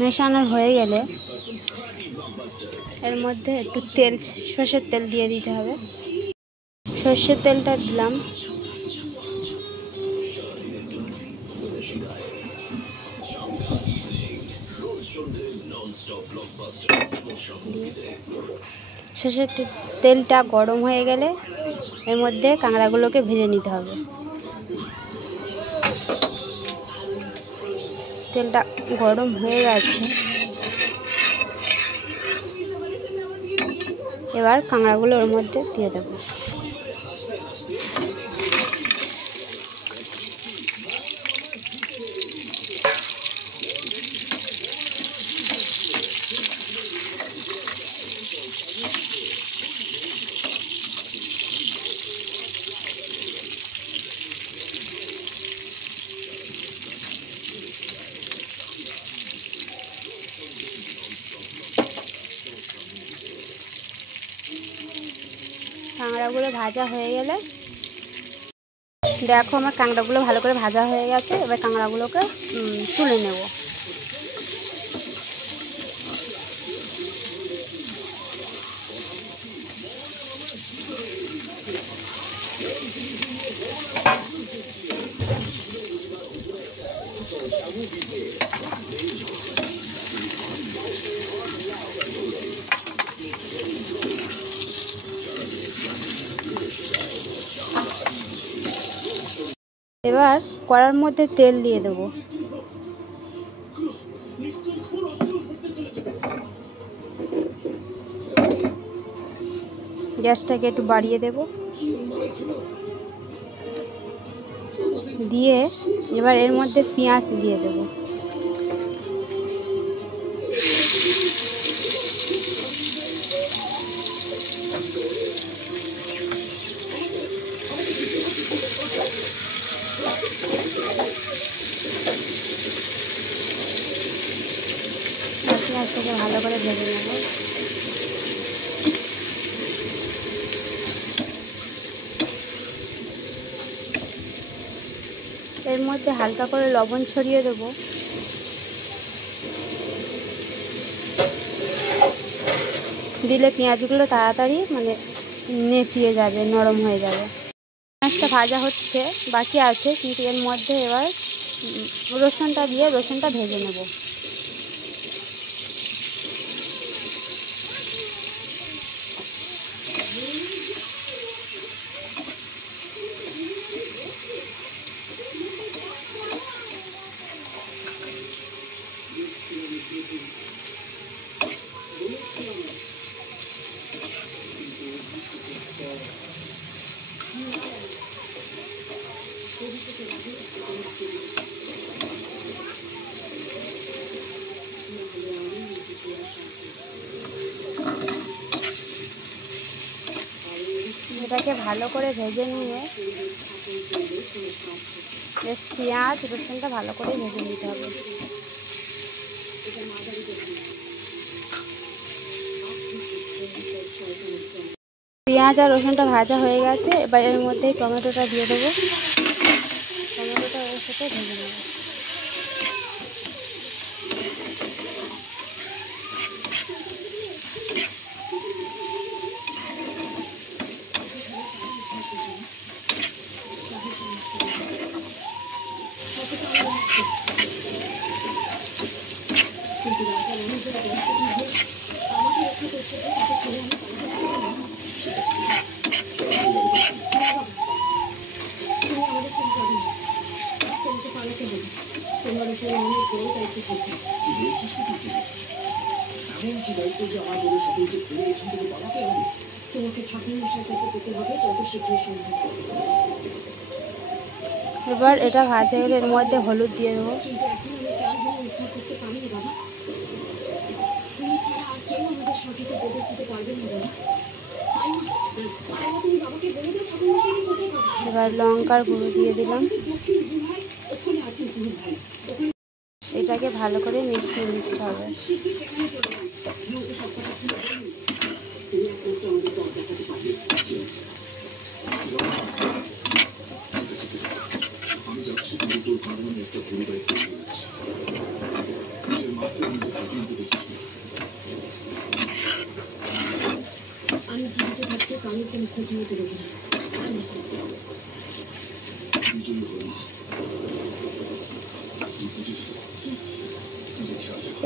মেশানো হয়ে গেলে এর মধ্যে একটু তেল, সর্ষের তেল দিয়ে দিতে হবে। সর্ষের তেলটা দিলাম। সর্ষের তেলটা গরম হয়ে গেলে এর মধ্যে কাঁকড়াগুলোকে ভেজে নিতে হবে। তেলটা গরম হয়ে গেছে, এবার কাঁকড়াগুলো ওর মধ্যে দিয়ে দেবো। কাঁকড়াগুলো ভাজা হয়ে গেলে দেখো, আমার কাঁকড়াগুলো ভালো করে ভাজা হয়ে গেছে। এবার কাঁকড়াগুলোকে তুলে নেব। এবার কড়ার মধ্যে তেল দিয়ে দেব। গ্যাসটাকে একটু বাড়িয়ে দেব। দিয়ে এবার এর মধ্যে পেঁয়াজ দিয়ে দেব। পেঁয়াজটাকে ভালো করে ভেজে নেব। এর মধ্যে হালকা করে লবণ ছড়িয়ে দেব। দিলে পেঁয়াজগুলো তাড়াতাড়ি নেতিয়ে যাবে, নরম হয়ে যাবে। পেঁয়াজটা ভাজা হচ্ছে, বাকি আছে, কিন্তু এর মধ্যে এবার রসুনটা দিয়ে রসুনটা ভেজে নেব। এটাকে ভালো করে ভেজে নিয়ে পেঁয়াজ রসুনটা ভালো করে ভেজে নিতে হবে। পেঁয়াজ আর রসুনটা ভাজা হয়ে গেছে, এবার এর মধ্যে টমেটোটা দিয়ে দেবো। টমেটোটা ওর সাথে ভেজে নেব। এবার এটা ভাজা গেলে এর মধ্যে হলুদ দিয়ে দেবো। এবার লঙ্কার গুঁড়ো দিয়ে দিলাম। এটাকে ভালো করে মিশিয়ে নিতে হবে।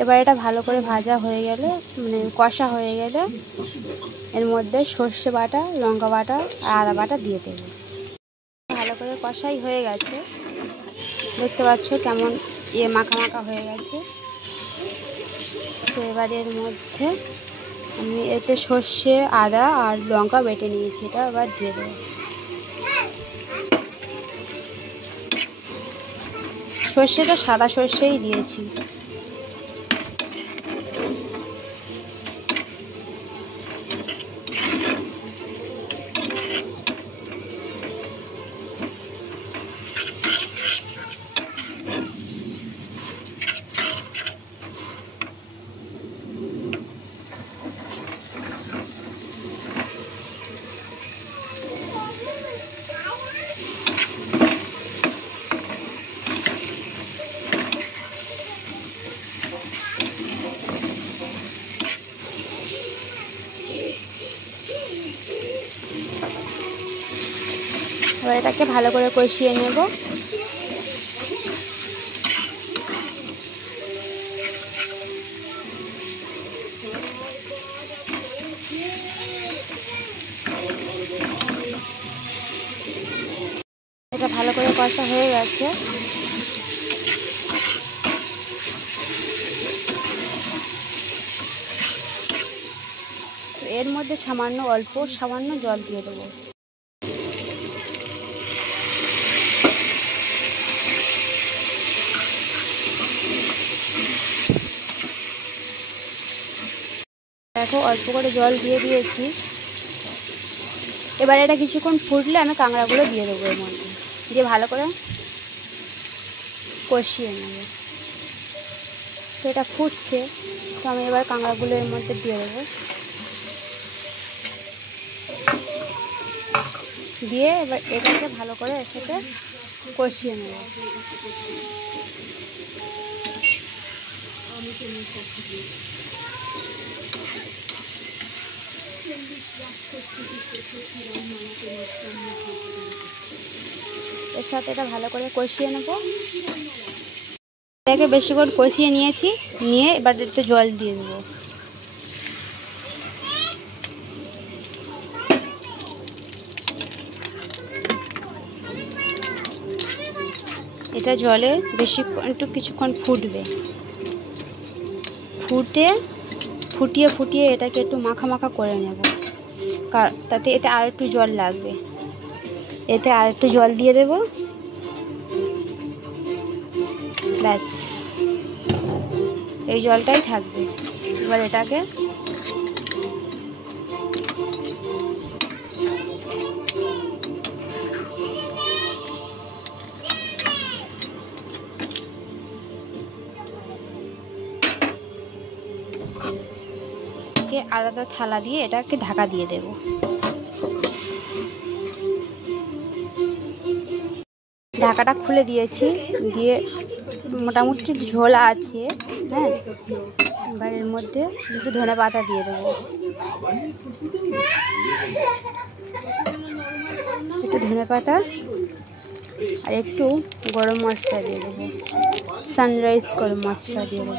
এবার এটা ভালো করে ভাজা হয়ে গেলে মানে কষা হয়ে গেলে এর মধ্যে সর্ষে বাটা, লঙ্কা বাটা আর আদা বাটা দিয়ে দেবো। ভালো করে কষাই হয়ে গেছে, দেখতে পাচ্ছ কেমন মাখা মাখা হয়ে গেছে। তো এবার এর মধ্যে আমি এতে সর্ষে, আদা আর লঙ্কা বেটে নিয়েছি, এটা এবার দিয়ে দেবো। সর্ষেটা সাদা সর্ষেই দিয়েছি। এবার এটাকে ভালো করে কষিয়ে নেব। এটা ভালো করে কষা হয়ে গেছে। এর মধ্যে অল্প সামান্য জল দিয়ে দেবো। দেখো অল্প করে জল দিয়ে দিয়েছি। এবার এটা কিছুক্ষণ ফুটলে আমি কাঁকড়াগুলো দিয়ে দেবো এর মধ্যে, দিয়ে ভালো করে কষিয়ে নেব। তো এটা ফুটছে, তো আমি এবার কাঁকড়াগুলো এর মধ্যে দিয়ে দেবো। দিয়ে এবার এটাকে ভালো করে এর সাথে কষিয়ে নেব। এর সাথে এটা ভালো করে কষিয়ে নেব। এটাকে বেশিক্ষণ কষিয়ে নিয়েছি, নিয়ে এবার একটু জল দিয়ে দেবো। এটা জলে কিছুক্ষণ ফুটবে। ফুটিয়ে এটাকে একটু মাখা মাখা করে নেব, তাতে এতে আর একটু জল লাগবে। এতে আর একটু জল দিয়ে দেব, ব্যাস এই জলটাই থাকবে। এবার এটাকে আলাদা থালা দিয়ে এটাকে ঢাকা দিয়ে দেব। ঢাকাটা খুলে দিয়েছি, দিয়ে মোটামুটি ঝোল আছে। হ্যাঁ, এবার এর মধ্যে একটু ধনে পাতা দিয়ে দেবো, একটু ধনে পাতা আর একটু গরম মশলা দিয়ে দেবো, সানরাইজ গরম মশলা দিয়ে দেবো।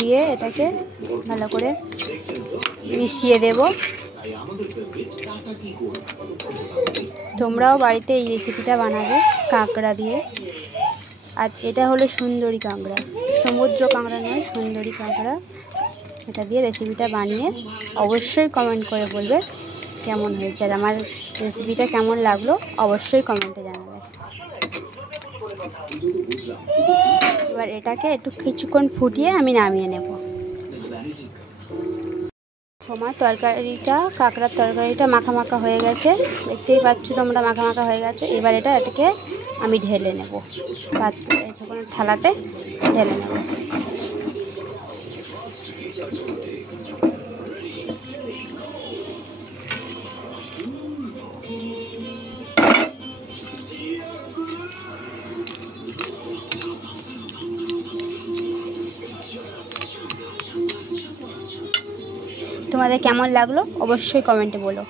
দিয়ে এটাকে ভালো করে মিশিয়ে দেব। তোমরাও বাড়িতে এই রেসিপিটা বানাবে কাঁকড়া দিয়ে। আর এটা হলো সুন্দরী কাঁকড়া, সমুদ্র কাঁকড়া নয়, সুন্দরী কাঁকড়া। এটা দিয়ে রেসিপিটা বানিয়ে অবশ্যই কমেন্ট করে বলবে কেমন হয়েছে, আর আমার রেসিপিটা কেমন লাগলো অবশ্যই কমেন্টে জানাবে। এবার এটাকে একটু কিছুক্ষণ ফুটিয়ে আমি নামিয়ে নেব। আমার কাঁকড়ার তরকারিটা মাখা মাখা হয়ে গেছে, দেখতেই পাচ্ছ তোমরা, মাখা মাখা হয়ে গেছে। এবার এটাকে আমি ঢেলে নেব, পাত্রে কোনো থালাতে ঢেলে নেব। তোমাদের কেমন লাগলো অবশ্যই কমেন্টে বলো।